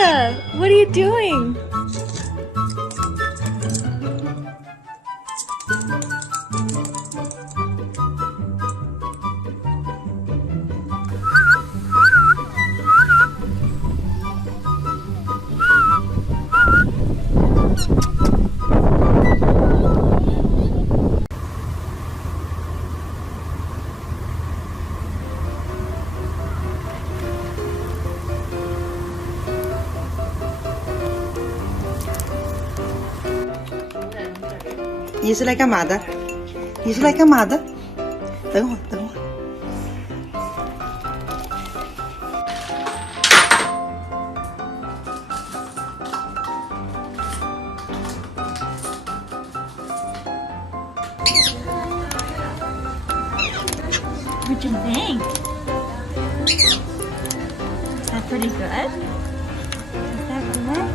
Lisa, what are you doing?你是来干嘛的？你是来干嘛的？等会儿，等会儿。What you think? Is that pretty good? Is that good?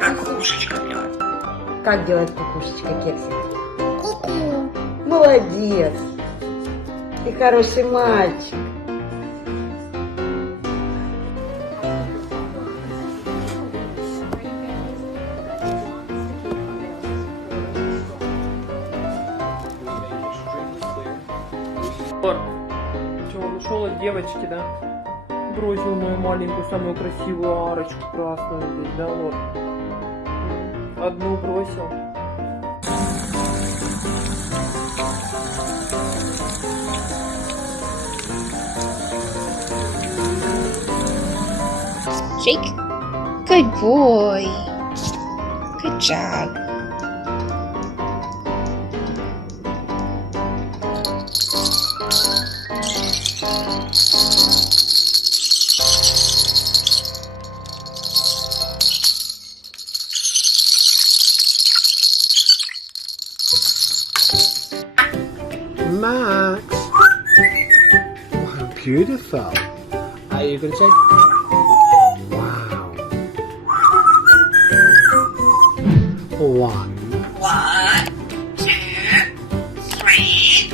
Как кукушечка делать? Как делает кукушечка кексик? Молодец! Ты хороший мальчик. Чего, ушел от девочки, да? Бросил мою маленькую, самую красивую арочку красную здесь, да, вот. Одну бросил. Shake. Good boy. Good job. Max! Wow, beautiful. Are you going to say? Wow. One. 1, 2, 3.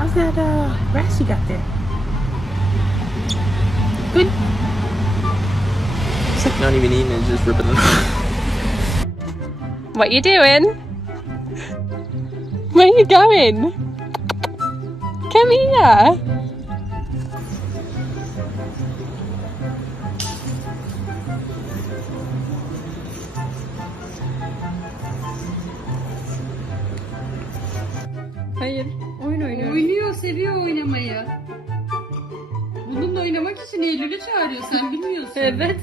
How's that grass you got there? Good. It's like not even eating, it's just ripping it. What you doing? Where are you going? Come here. Hayır, oyun oynuyor. Oynuyor, seviyor oynamayı. Bununla oynamak için Eylül'ü çağırıyor, sen bilmiyorsun. Evet.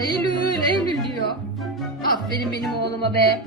Eylül, Eylül diyor. Aferin benim oğluma be.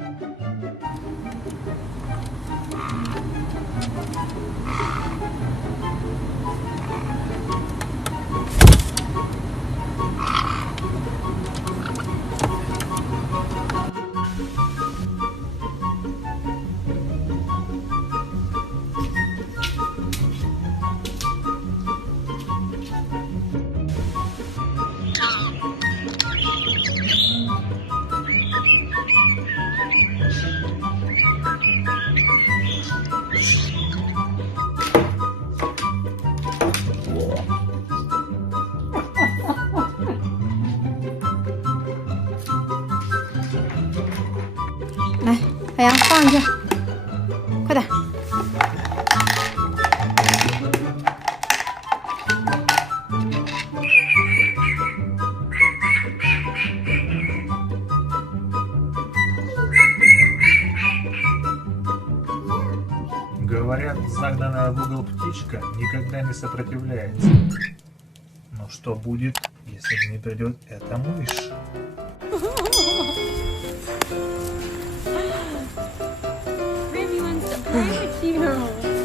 Này, Hải An con chưa?快点。Говорят, загнанная в угол птичка никогда не сопротивляется. Но что будет, если не придет эта мышь? Baby wants to play with you.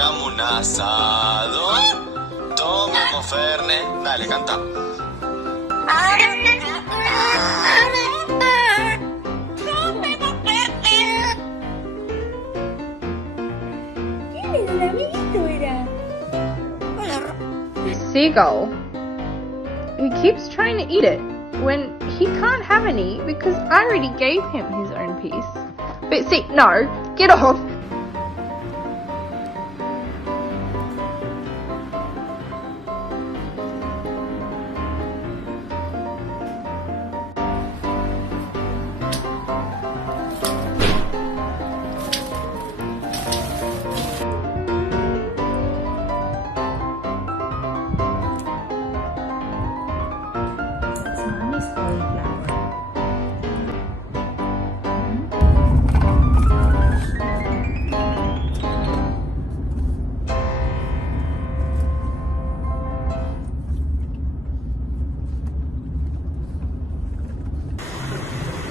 Hagamos un asado. Tomemos Fernet. Dale, canta. Seagull. He keeps trying to eat it when he can't have any because I already gave him his own piece. But see, no, get off.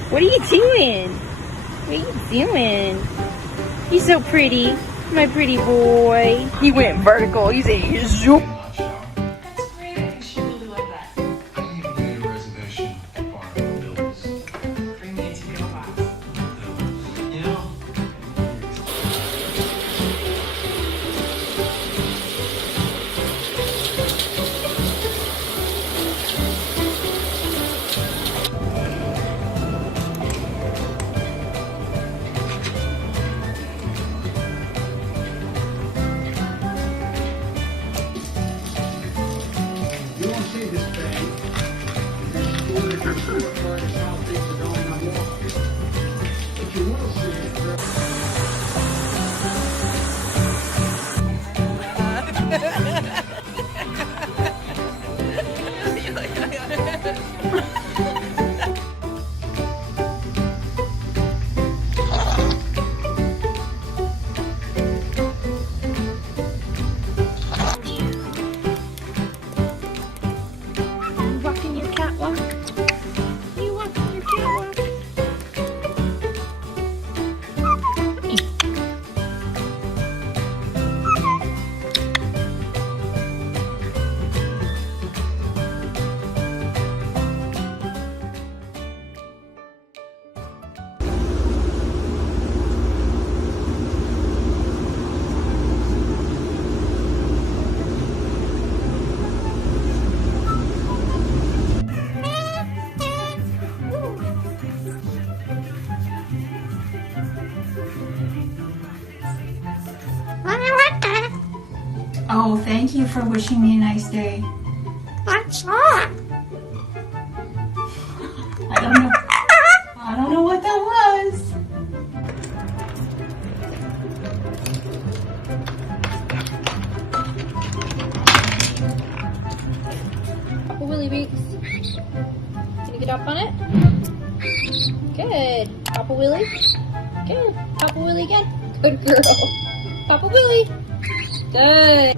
What are you doing? What are you doing? He's so pretty. My pretty boy. He went vertical. He's a zoop. Oh, thank you for wishing me a nice day. I don't know. I don't know what that was. Papa Willy Beaks. Can you get up on it? Good. Papa Willy. Good. Papa Willy again. Good girl. Papa Willy. Good.